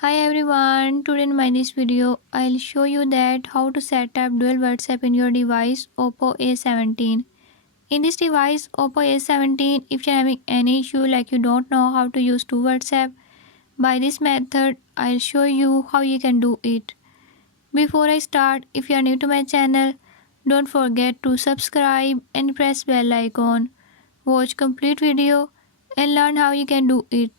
Hi everyone, today in my this video I'll show you that how to set up dual WhatsApp in your device Oppo A17. In this device Oppo A17, if you're having any issue like you don't know how to use two WhatsApp, by this method I'll show you how you can do it. Before I start, if you are new to my channel, don't forget to subscribe and press bell icon. Watch complete video and learn how you can do it.